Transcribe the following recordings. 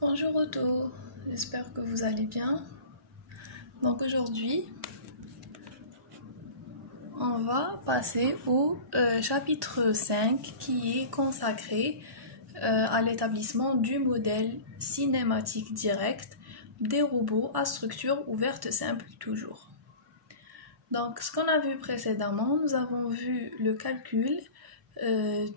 Bonjour Otto, j'espère que vous allez bien. Donc aujourd'hui, on va passer au chapitre 5 qui est consacré à l'établissement du modèle cinématique direct des robots à structure ouverte simple toujours. Donc ce qu'on a vu précédemment, nous avons vu le calcul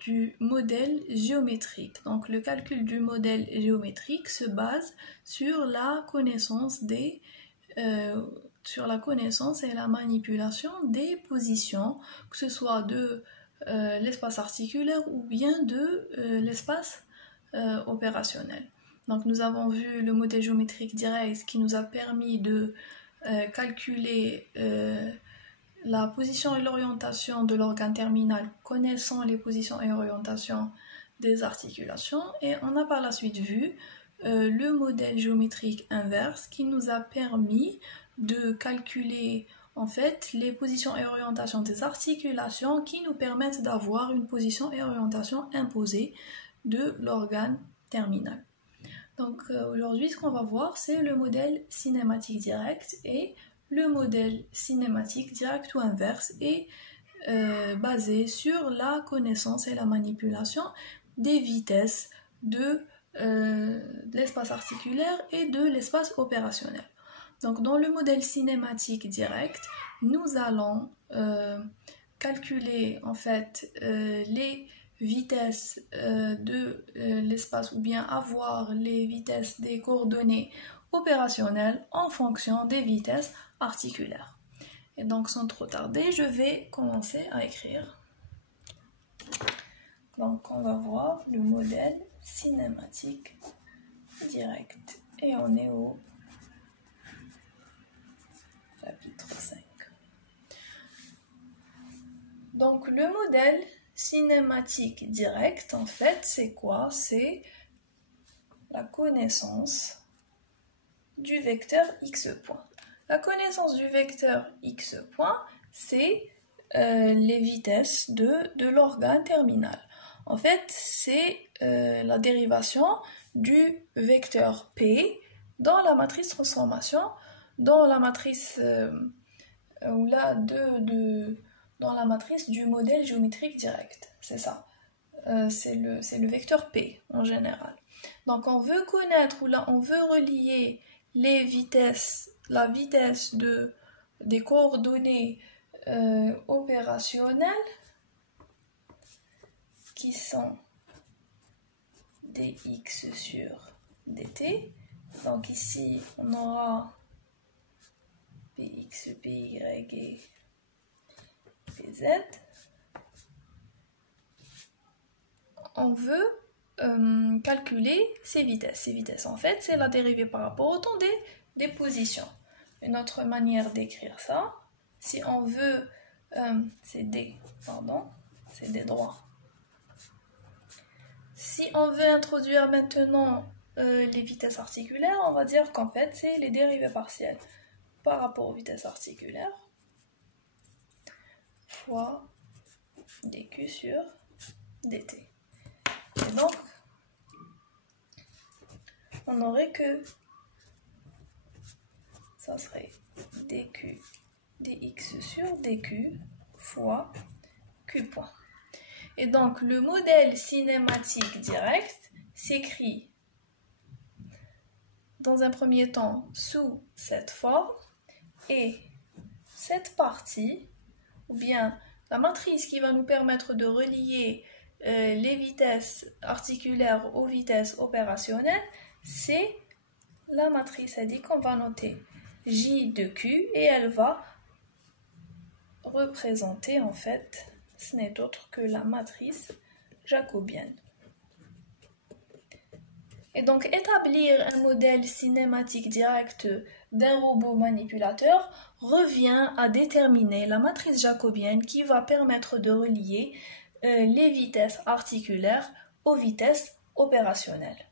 du modèle géométrique. Donc le calcul du modèle géométrique se base sur la connaissance et la manipulation des positions, que ce soit de l'espace articulaire ou bien de l'espace opérationnel. Donc nous avons vu le modèle géométrique direct qui nous a permis de calculer la position et l'orientation de l'organe terminal, connaissant les positions et orientations des articulations, et on a par la suite vu le modèle géométrique inverse qui nous a permis de calculer en fait les positions et orientations des articulations qui nous permettent d'avoir une position et orientation imposée de l'organe terminal. Donc aujourd'hui ce qu'on va voir c'est le modèle cinématique direct, et le modèle cinématique direct ou inverse est basé sur la connaissance et la manipulation des vitesses de l'espace articulaire et de l'espace opérationnel. Donc dans le modèle cinématique direct, nous allons calculer en fait les vitesses de l'espace, ou bien avoir les vitesses des coordonnées opérationnelles en fonction des vitesses articulaires. Et donc sans trop tarder, je vais commencer à écrire. Donc on va voir le modèle cinématique direct. Et on est au chapitre 5. Donc le modèle cinématique direct, en fait, c'est quoi? C'est la connaissance du vecteur x point. La connaissance du vecteur x point, c'est les vitesses de l'organe terminal. En fait, c'est la dérivation du vecteur P dans la matrice transformation, dans la matrice dans la matrice du modèle géométrique direct. C'est ça. C'est le vecteur P en général. Donc on veut connaître, ou là on veut relier les vitesses, la vitesse des coordonnées opérationnelles qui sont dx sur dt. Donc ici on aura px, py et pz. On veut calculer ces vitesses. Ces vitesses, en fait, c'est la dérivée par rapport au temps des positions. Une autre manière d'écrire ça, si on veut, c'est d droit. Si on veut introduire maintenant les vitesses articulaires, on va dire qu'en fait, c'est les dérivées partielles par rapport aux vitesses articulaires fois dq sur dt. Et donc, on aurait que ça serait dx sur dq fois q point. Et donc, le modèle cinématique direct s'écrit dans un premier temps sous cette forme, et cette partie, ou bien la matrice qui va nous permettre de relier les vitesses articulaires aux vitesses opérationnelles, c'est la matrice. Elle dit qu'on va noter J de Q, et elle va représenter, en fait, ce n'est autre que la matrice jacobienne. Et donc établir un modèle cinématique direct d'un robot manipulateur revient à déterminer la matrice jacobienne qui va permettre de relier les vitesses articulaires aux vitesses opérationnelles.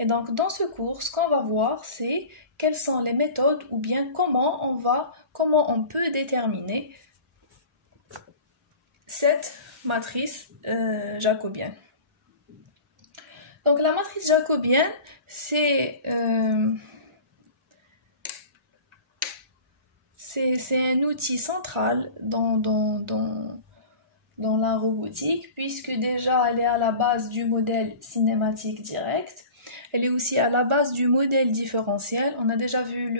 Et donc dans ce cours, ce qu'on va voir, c'est quelles sont les méthodes, ou bien comment on peut déterminer cette matrice jacobienne. Donc la matrice jacobienne, c'est un outil central dans la robotique, puisque déjà elle est à la base du modèle cinématique direct. Elle est aussi à la base du modèle différentiel. On a déjà vu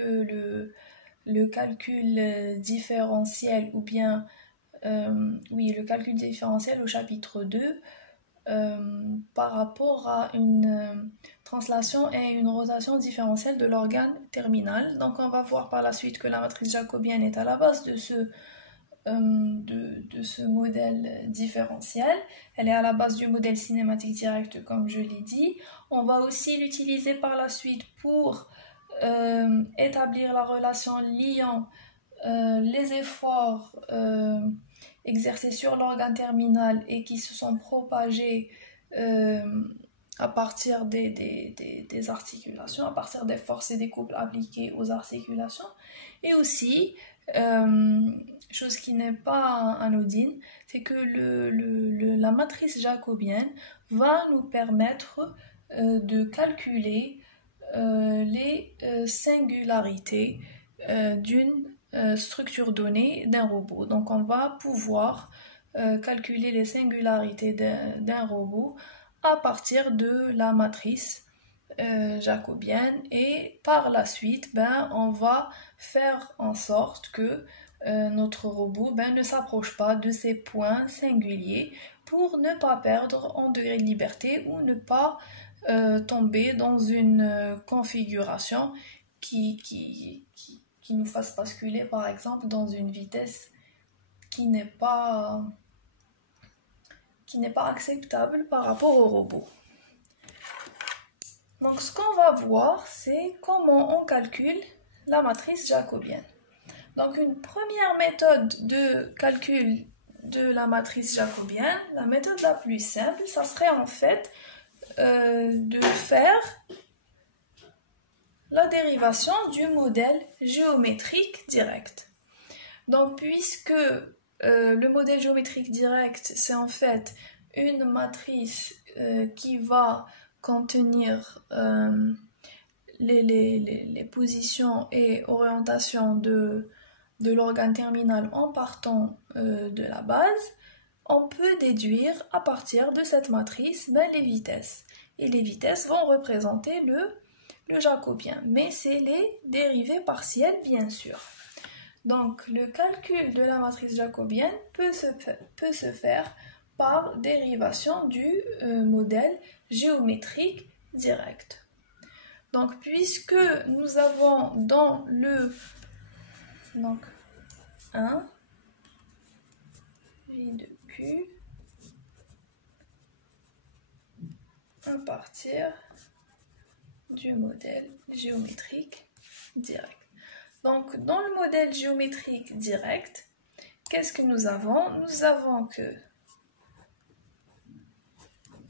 le calcul différentiel, ou bien oui, le calcul différentiel au chapitre 2, par rapport à une translation et une rotation différentielle de l'organe terminal. Donc on va voir par la suite que la matrice jacobienne est à la base de ce modèle différentiel. Elle est à la base du modèle cinématique direct, comme je l'ai dit. On va aussi l'utiliser par la suite pour établir la relation liant les efforts exercés sur l'organe terminal et qui se sont propagés à partir des articulations, à partir des forces et des couple appliquées aux articulations. Et aussi, chose qui n'est pas anodine, c'est que la matrice jacobienne va nous permettre de calculer les singularités d'une structure donnée d'un robot. Donc on va pouvoir calculer les singularités d'un robot à partir de la matrice jacobienne, et par la suite on va faire en sorte que notre robot ne s'approche pas de ces points singuliers pour ne pas perdre en degré de liberté ou ne pas tomber dans une configuration qui nous fasse basculer par exemple dans une vitesse qui n'est pas acceptable par rapport au robot. Donc ce qu'on va voir, c'est comment on calcule la matrice jacobienne. Donc une première méthode de calcul de la matrice jacobienne, la méthode la plus simple, ça serait en fait de faire la dérivation du modèle géométrique direct. Donc puisque le modèle géométrique direct, c'est en fait une matrice qui va contenir les positions et orientations de l'organe terminal en partant de la base, on peut déduire à partir de cette matrice les vitesses. Et les vitesses vont représenter le jacobien, mais c'est les dérivées partielles bien sûr. Donc le calcul de la matrice jacobienne peut se faire par dérivation du modèle géométrique direct. Donc puisque nous avons dans le 1 J de Q à partir du modèle géométrique direct. Donc dans le modèle géométrique direct, qu'est-ce que nous avons? Nous avons que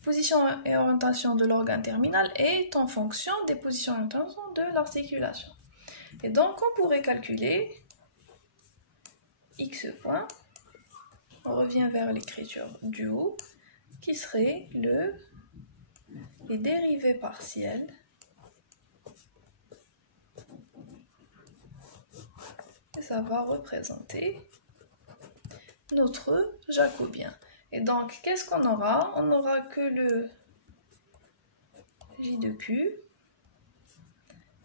position et orientation de l'organe terminal est en fonction des positions et orientations de l'articulation. Et donc on pourrait calculer x point, on revient vers l'écriture du haut, qui serait les dérivées partielles et ça va représenter notre jacobien. Et donc, qu'est-ce qu'on aura? On n'aura que le J de Q.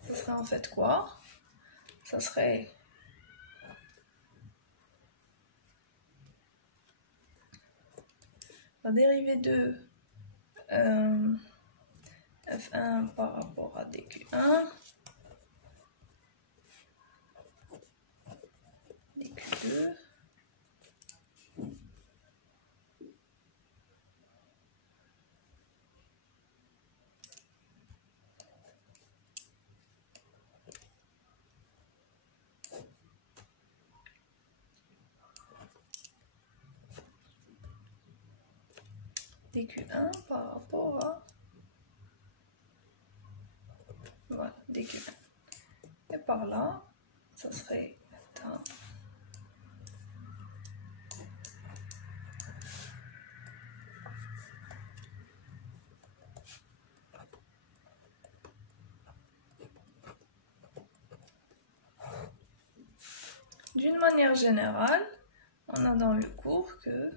Ce serait en fait quoi? Ça serait la dérivée de F1 par rapport à dQ1, dQ2, dQ1 par rapport à voilà, dQ1. Et par là, ça serait d'une manière générale, on a dans le cours que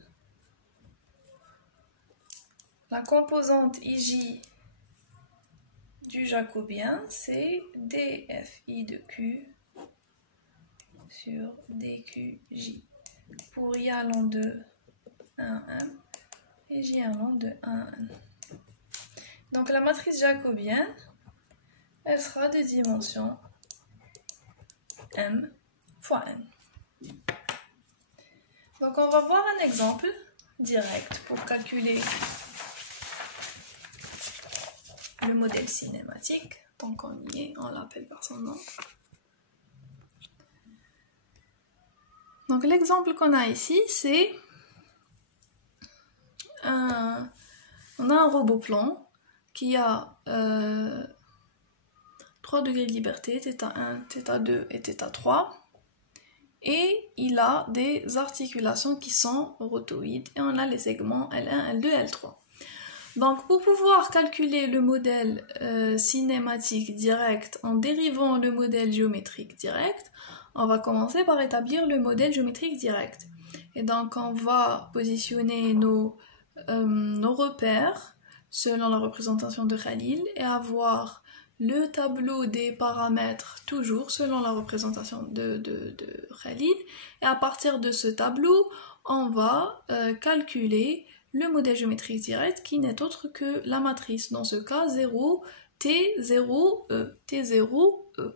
la composante IJ du jacobien, c'est dFi de Q sur dQJ pour I allant de 1 à M et J allant de 1 à N. Donc la matrice jacobienne, elle sera de dimension M fois N. Donc on va voir un exemple direct pour calculer le modèle cinématique. Tant qu'on y est, on l'appelle par son nom. Donc l'exemple qu'on a ici, c'est on a un robot plan qui a 3 degrés de liberté, θ1, θ2 et θ3. Et il a des articulations qui sont rotoïdes et on a les segments L1, L2, L3. Donc pour pouvoir calculer le modèle cinématique direct en dérivant le modèle géométrique direct, on va commencer par établir le modèle géométrique direct. Et donc on va positionner nos repères selon la représentation de Khalil et avoir le tableau des paramètres toujours selon la représentation de Khalil. Et à partir de ce tableau, on va calculer le modèle géométrique direct qui n'est autre que la matrice. Dans ce cas, 0, T0E, T0E.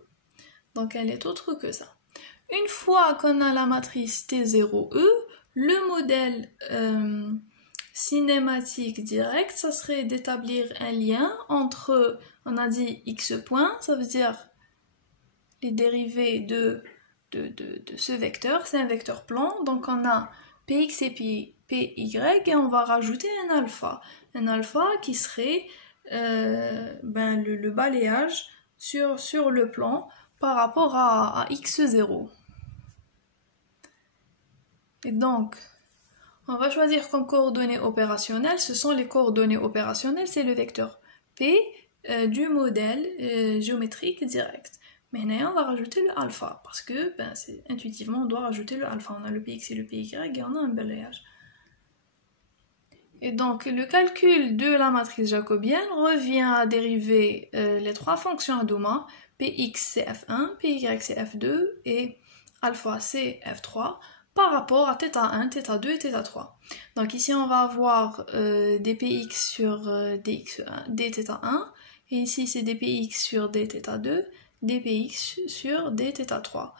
Donc elle est autre que ça. Une fois qu'on a la matrice T0E, le modèle cinématique direct, ça serait d'établir un lien entre, on a dit x points, ça veut dire les dérivés de ce vecteur, c'est un vecteur plan, donc on a px et py et on va rajouter un alpha qui serait le balayage sur le plan par rapport à x0. Et donc, on va choisir comme coordonnées opérationnelles, ce sont les coordonnées opérationnelles, c'est le vecteur P du modèle géométrique direct. Mais là, on va rajouter le alpha, parce que intuitivement, on doit rajouter le alpha. On a le px et le py, et on a un balayage. Et donc, le calcul de la matrice jacobienne revient à dériver les 3 fonctions à Douma. Px c'est f1, py c'est f2 et alpha c'est f3 par rapport à θ1, θ2 et θ3. Donc ici, on va avoir dpx sur dθ1 et ici, c'est dpx sur dθ2, dpx sur dθ3.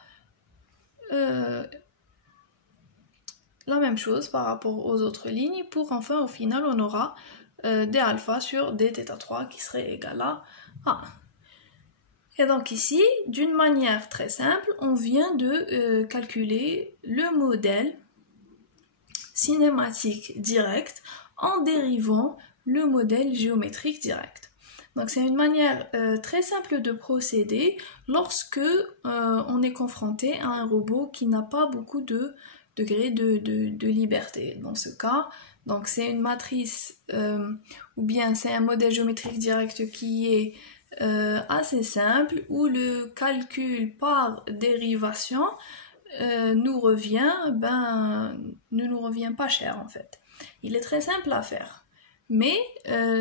La même chose par rapport aux autres lignes pour enfin au final on aura d alpha sur dθ3 qui serait égal à 1. Et donc ici, d'une manière très simple, on vient de calculer le modèle cinématique direct en dérivant le modèle géométrique direct. Donc c'est une manière très simple de procéder lorsque on est confronté à un robot qui n'a pas beaucoup de degrés de liberté. Dans ce cas, donc c'est une matrice ou bien c'est un modèle géométrique direct qui est assez simple où le calcul par dérivation ne nous revient pas cher en fait. Il est très simple à faire. Mais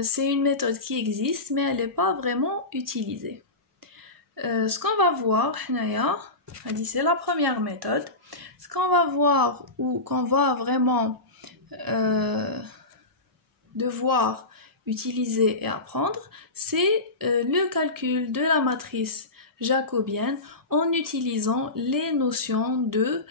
c'est une méthode qui existe, mais elle n'est pas vraiment utilisée. Ce qu'on va voir, c'est la première méthode. Ce qu'on va voir ou qu'on va vraiment devoir utiliser et apprendre, c'est le calcul de la matrice jacobienne en utilisant les notions de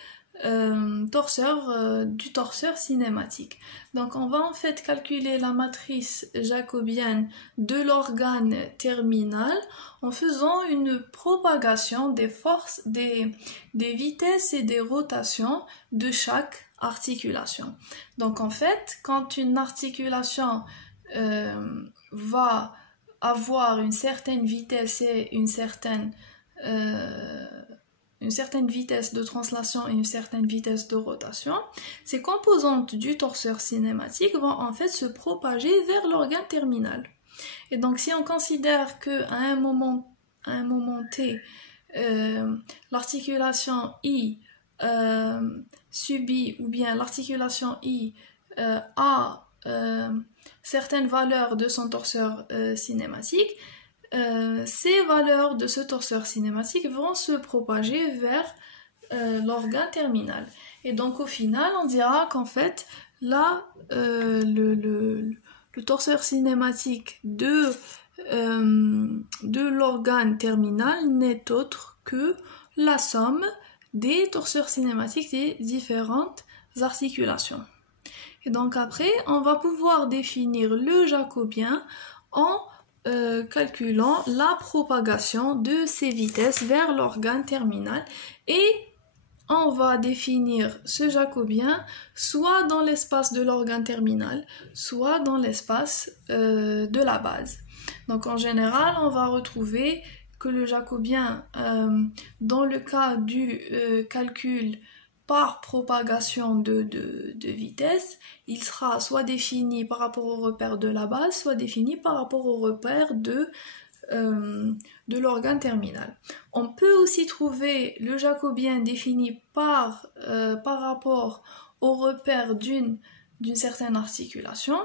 du torseur cinématique. Donc on va en fait calculer la matrice jacobienne de l'organe terminal en faisant une propagation des forces, des vitesses et des rotations de chaque articulation. Donc en fait, quand une articulation va avoir une certaine vitesse et une certaine vitesse de translation et une certaine vitesse de rotation, ces composantes du torseur cinématique vont en fait se propager vers l'organe terminal. Et donc si on considère qu'à un moment T, l'articulation I subit ou bien l'articulation I a certaines valeurs de son torseur cinématique, ces valeurs de ce torseur cinématique vont se propager vers l'organe terminal. Et donc au final, on dira qu'en fait, là, le torseur cinématique de l'organe terminal n'est autre que la somme des torseurs cinématiques des différentes articulations. Et donc après, on va pouvoir définir le jacobien en calculant la propagation de ces vitesses vers l'organe terminal, et on va définir ce jacobien soit dans l'espace de l'organe terminal, soit dans l'espace de la base. Donc en général, on va retrouver que le jacobien, dans le cas du calcul par propagation de vitesse, il sera soit défini par rapport au repère de la base, soit défini par rapport au repère de l'organe terminal. On peut aussi trouver le jacobien défini par rapport au repère d'une certaine articulation,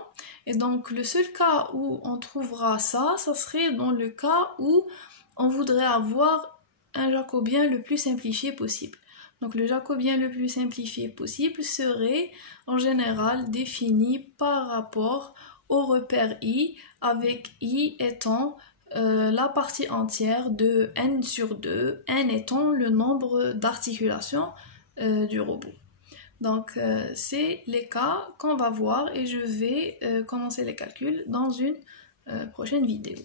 et donc le seul cas où on trouvera ça serait dans le cas où on voudrait avoir un jacobien le plus simplifié possible. Donc le jacobien le plus simplifié possible serait en général défini par rapport au repère I, avec I étant la partie entière de n sur 2, n étant le nombre d'articulations du robot. Donc c'est les cas qu'on va voir, et je vais commencer les calculs dans une prochaine vidéo.